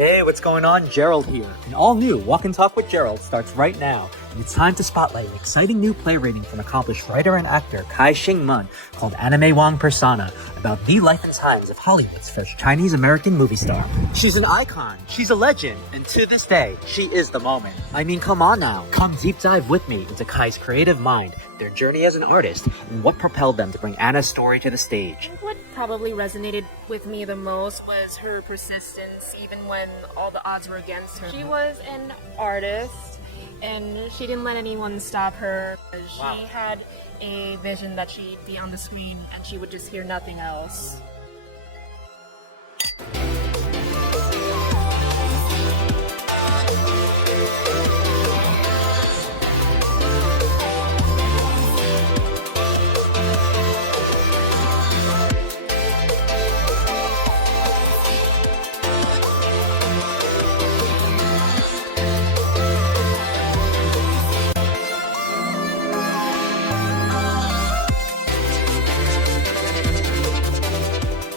Hey, what's going on? Gerald here. An all-new Walk and Talk with Gerald starts right now. And it's time to spotlight an exciting new playwriting from accomplished writer and actor Xing Mun called Anime Wong Persona, about the life and times of Hollywood's first Chinese-American movie star. She's an icon, she's a legend, and to this day, she is the moment. I mean, come on now. Come deep dive with me into Kai's creative mind, their journey as an artist, and what propelled them to bring Anna's story to the stage. What probably resonated with me the most was her persistence, even when all the odds were against her. She was an artist, and she didn't let anyone stop her. She had a vision that she'd be on the screen, and she would just hear nothing else.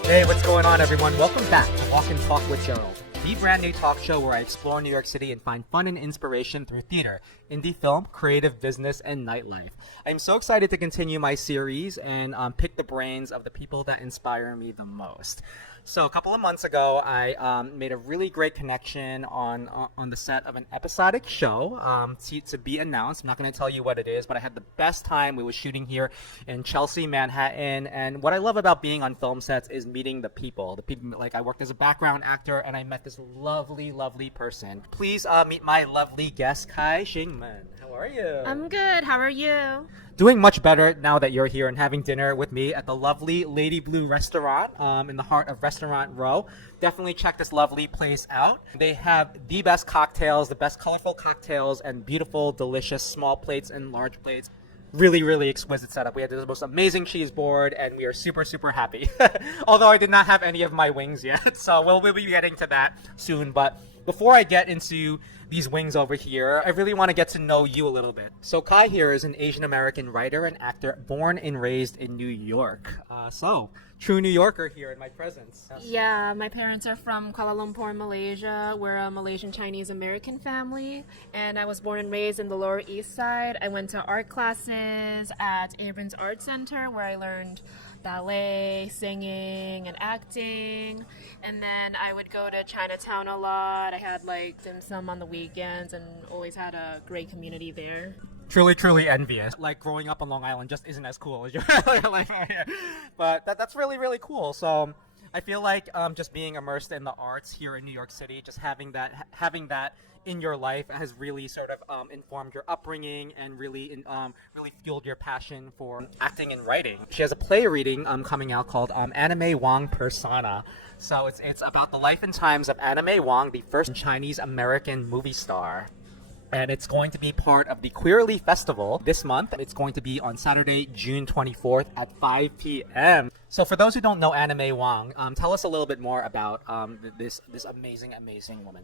Hey, what's going on, everyone? Welcome back to Walk and Talk with Gerald, the brand new talk show where I explore New York City and find fun and inspiration through theater, indie film, creative business, and nightlife. I'm so excited to continue my series and pick the brains of the people that inspire me the most. So a couple of months ago, I made a really great connection on the set of an episodic show to be announced. I'm not going to tell you what it is, but I had the best time. We were shooting here in Chelsea, Manhattan, and what I love about being on film sets is meeting the people. Like, I worked as a background actor, and I met this lovely, lovely person. Please meet my lovely guest, Xing Mun. How are you? I'm good. How are you? Doing much better now that you're here and having dinner with me at the lovely Lady Blue restaurant in the heart of Restaurant Row. Definitely check this lovely place out. They have the best cocktails, the best colorful cocktails, and beautiful, delicious small plates and large plates. Really, really exquisite setup. We had the most amazing cheese board, and we are super, super happy. Although I did not have any of my wings yet, so we'll be getting to that soon. But before I get into these wings over here, I really want to get to know you a little bit. So Kai here is an Asian American writer and actor born and raised in New York. So true New Yorker here in my presence. Yeah, my parents are from Kuala Lumpur, Malaysia. We're a Malaysian Chinese American family, and I was born and raised in the Lower East Side. I went to art classes at Abrams Art Center, where I learned ballet, singing, and acting. And then I would go to Chinatown a lot. I had like dim sum on the weekends and always had a great community there. Truly, truly envious. Like, growing up on Long Island just isn't as cool as but that's really, really cool. So I feel like just being immersed in the arts here in New York City, just having that in your life has really sort of informed your upbringing and really fueled your passion for acting and writing. She has a play reading coming out called Anime Wong Persona. So it's about the life and times of Anime Wong, the first Chinese American movie star. And it's going to be part of the Queerly Festival this month. It's going to be on Saturday, June 24th at 5 p.m. So for those who don't know Anime Wong, tell us a little bit more about this amazing, amazing woman.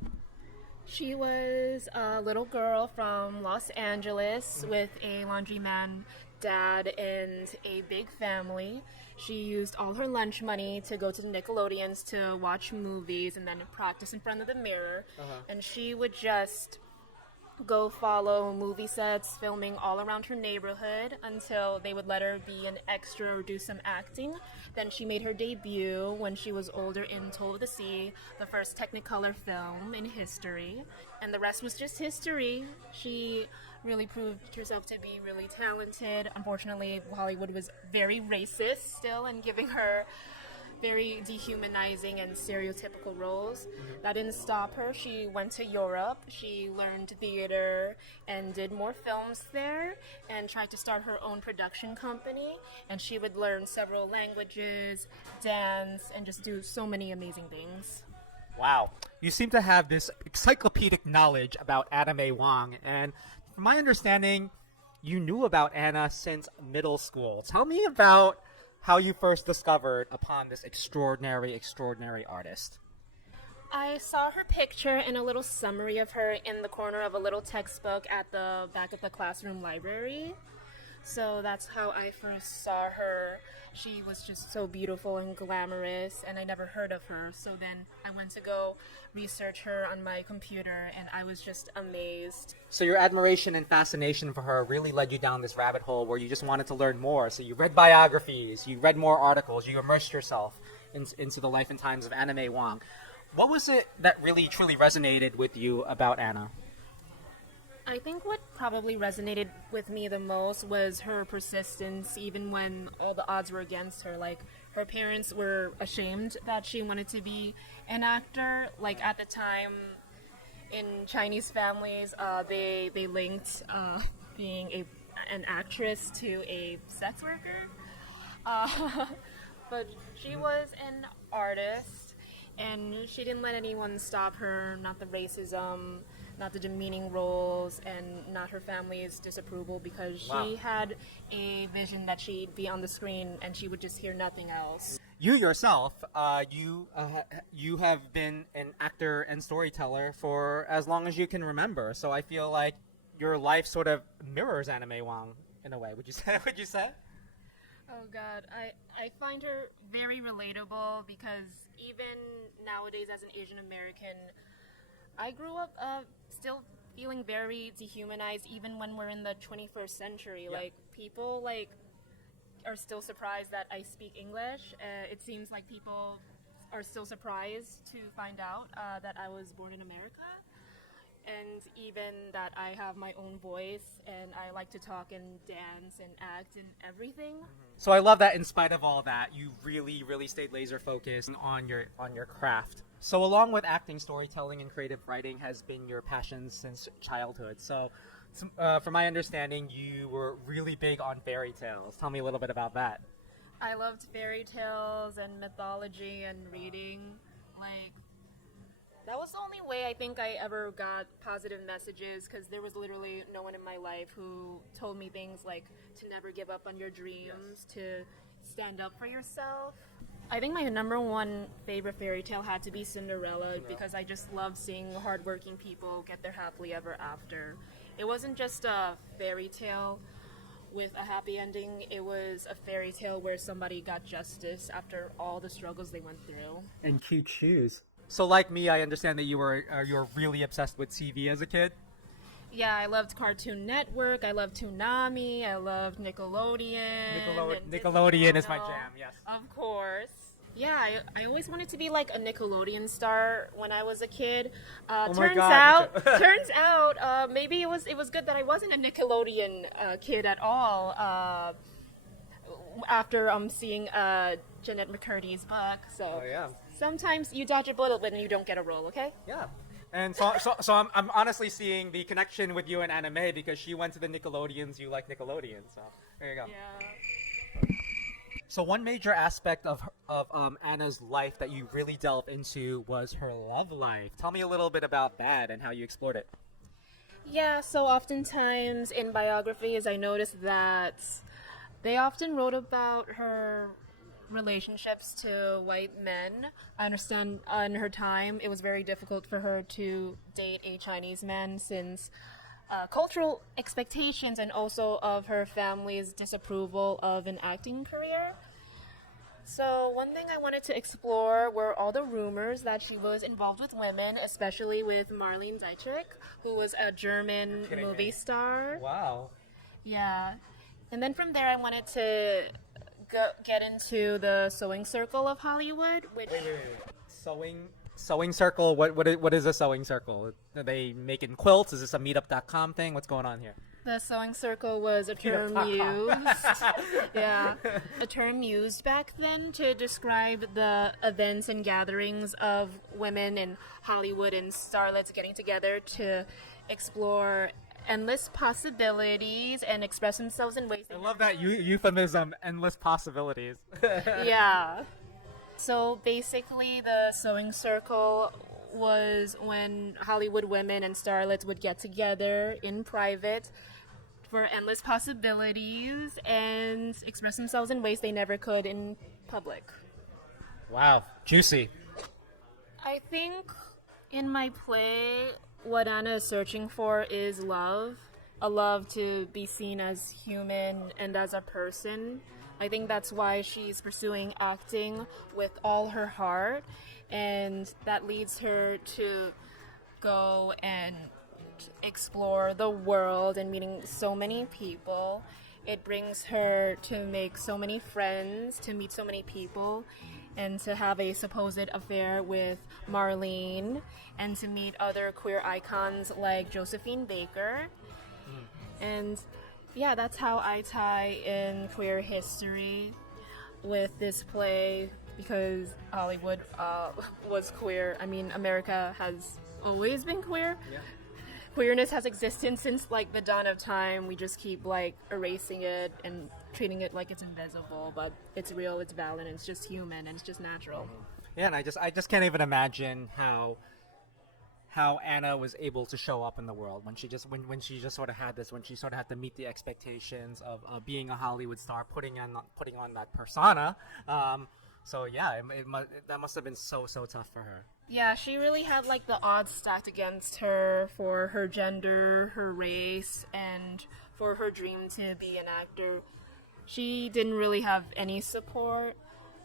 She was a little girl from Los Angeles with a laundryman dad and a big family. She used all her lunch money to go to the Nickelodeons to watch movies and then practice in front of the mirror. And she would just go follow movie sets, filming all around her neighborhood until they would let her be an extra or do some acting. Then she made her debut when she was older in Toll of the Sea, the first Technicolor film in history. And the rest was just history. She really proved herself to be really talented. Unfortunately, Hollywood was very racist still and giving her very dehumanizing and stereotypical roles. That didn't stop her. She went to Europe. She learned theater and did more films there and tried to start her own production company. And she would learn several languages, dance, and just do so many amazing things. Wow. You seem to have this encyclopedic knowledge about Anime Wong. And from my understanding, you knew about Anna since middle school. Tell me about how you first discovered upon this extraordinary, extraordinary artist. I saw her picture and a little summary of her in the corner of a little textbook at the back of the classroom library. So that's how I first saw her. She was just so beautiful and glamorous, and I never heard of her. So then I went to go research her on my computer, and I was just amazed. So your admiration and fascination for her really led you down this rabbit hole where you just wanted to learn more. So you read biographies, you read more articles, you immersed yourself into the life and times of Anna May Wong. What was it that really truly resonated with you about Anna? I think what probably resonated with me the most was her persistence, even when all the odds were against her. Like, her parents were ashamed that she wanted to be an actor. Like, at the time, in Chinese families, they linked being an actress to a sex worker. But she was an artist, and she didn't let anyone stop her, not the racism, not the demeaning roles, and not her family's disapproval, because she had a vision that she'd be on the screen and she would just hear nothing else. You yourself, you have been an actor and storyteller for as long as you can remember. So I feel like your life sort of mirrors Anna May Wong in a way. Would you say? Would you say? Oh God, I find her very relatable, because even nowadays as an Asian American, I grew up still feeling very dehumanized, even when we're in the 21st century. Yeah. Like, people are still surprised that I speak English. It seems like people are still surprised to find out that I was born in America, and even that I have my own voice and I like to talk and dance and act and everything. So I love that in spite of all that, you really, really stayed laser focused on your craft. So along with acting, storytelling, and creative writing has been your passion since childhood. So from my understanding, you were really big on fairy tales. Tell me a little bit about that. I loved fairy tales and mythology and reading. Like, that was the only way I think I ever got positive messages, because there was literally no one in my life who told me things like to never give up on your dreams, to stand up for yourself. I think my number one favorite fairy tale had to be Cinderella, because I just loved seeing hardworking people get their happily ever after. It wasn't just a fairy tale with a happy ending, it was a fairy tale where somebody got justice after all the struggles they went through. And cute shoes. So like me, I understand that you were really obsessed with TV as a kid. Yeah, I loved Cartoon Network, I loved Toonami, I loved Nickelodeon. Nickelodeon is my jam, yes. Of course. Yeah, I always wanted to be like a Nickelodeon star when I was a kid. Turns out, maybe it was good that I wasn't a Nickelodeon kid at all. After seeing Jeanette McCurdy's book, so sometimes you dodge a bullet when you don't get a role. Okay? Yeah. And so I'm honestly seeing the connection with you and Anna May, because she went to the Nickelodeons, you like Nickelodeon, so there you go. Yeah. So one major aspect of Anna's life that you really delved into was her love life. Tell me a little bit about that and how you explored it. Yeah, so oftentimes in biographies I noticed that they often wrote about her relationships to white men. I understand in her time it was very difficult for her to date a Chinese man, since cultural expectations and also of her family's disapproval of an acting career. So one thing I wanted to explore were all the rumors that she was involved with women, especially with Marlene Dietrich, who was a German movie star. Wow. Yeah. And then from there I wanted to get into the sewing circle of Hollywood, which... Wait. Sewing circle? What is a sewing circle? Are they making quilts? Is this a meetup.com thing? What's going on here? The sewing circle was a term used. Yeah, a term used back then to describe the events and gatherings of women in Hollywood and starlets getting together to explore endless possibilities and express themselves in ways. I love that euphemism, endless possibilities. Yeah. So basically, the sewing circle was when Hollywood women and starlets would get together in private for endless possibilities and express themselves in ways they never could in public. Wow, juicy. I think in my play, what Anna is searching for is love, a love to be seen as human and as a person. I think that's why she's pursuing acting with all her heart, and that leads her to go and explore the world and meeting so many people. It brings her to make so many friends, to meet so many people, and to have a supposed affair with Marlene, and to meet other queer icons like Josephine Baker. And yeah, that's how I tie in queer history with this play, because Hollywood was queer. I mean, America has always been queer. Yeah. Queerness has existed since like the dawn of time. We just keep like erasing it and treating it like it's invisible, but it's real, it's valid, and it's just human, and it's just natural. Yeah, and I just can't even imagine how Anna was able to show up in the world when she just sort of had this, when she sort of had to meet the expectations of being a Hollywood star, putting on that persona. So yeah, that must have been so tough for her. Yeah, she really had like the odds stacked against her for her gender, her race, and for her dream to be an actor. She didn't really have any support.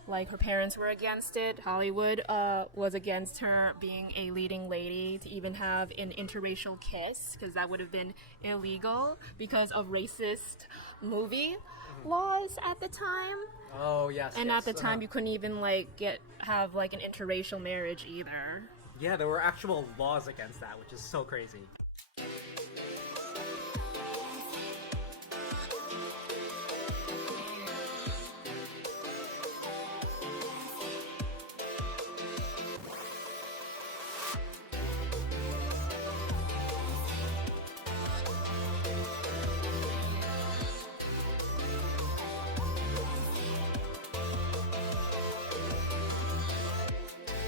Like, her parents were against it. Hollywood was against her being a leading lady, to even have an interracial kiss, because that would have been illegal because of racist movie laws at the time. Oh, yes. And yes. at the time, you couldn't even have an interracial marriage either. Yeah, there were actual laws against that, which is so crazy.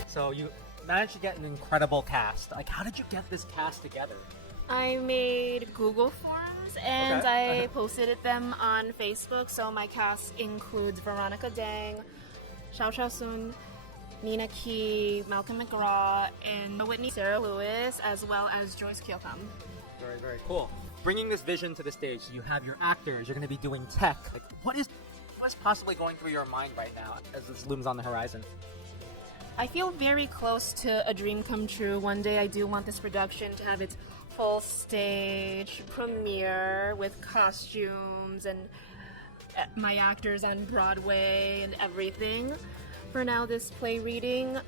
So you managed to get an incredible cast. Like, how did you get this cast together? I made Google Forms and Okay. I posted them on Facebook. So my cast includes Veronica Dang, Xiao Xiao Sun, Nina Key, Malcolm McGraw, and Whitney Sarah Lewis, as well as Joyce Kyokum. Very, very cool. Bringing this vision to the stage, you have your actors, you're going to be doing tech. Like, what's possibly going through your mind right now as this looms on the horizon? I feel very close to a dream come true. One day I do want this production to have its full stage premiere with costumes and my actors on Broadway and everything. For now, this play reading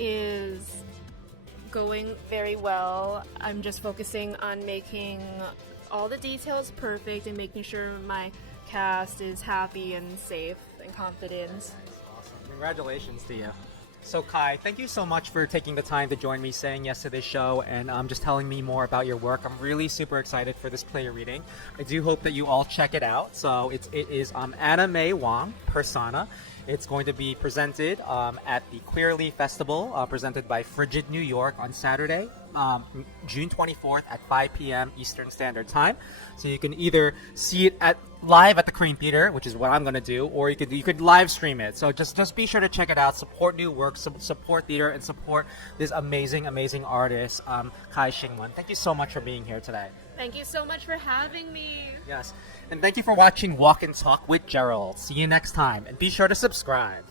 is going very well. I'm just focusing on making all the details perfect and making sure my cast is happy and safe and confident. Awesome. Congratulations to you. So Kai, thank you so much for taking the time to join me, saying yes to this show, and just telling me more about your work. I'm really super excited for this play reading. I do hope that you all check it out. So it is Anna May Wong, Persona. It's going to be presented at the Queerly Festival, presented by Frigid New York on Saturday, June 24th at 5 p.m. Eastern Standard Time. So you can either see it live at the Kraine Theater, which is what I'm going to do, or you could live stream it. So just be sure to check it out. Support new work, support theater, and support this amazing artist, Kai Xing Mun. Thank you so much for being here today. Thank you so much for having me. Yes. And thank you for watching Walk and Talk with Gerald. See you next time. And be sure to subscribe.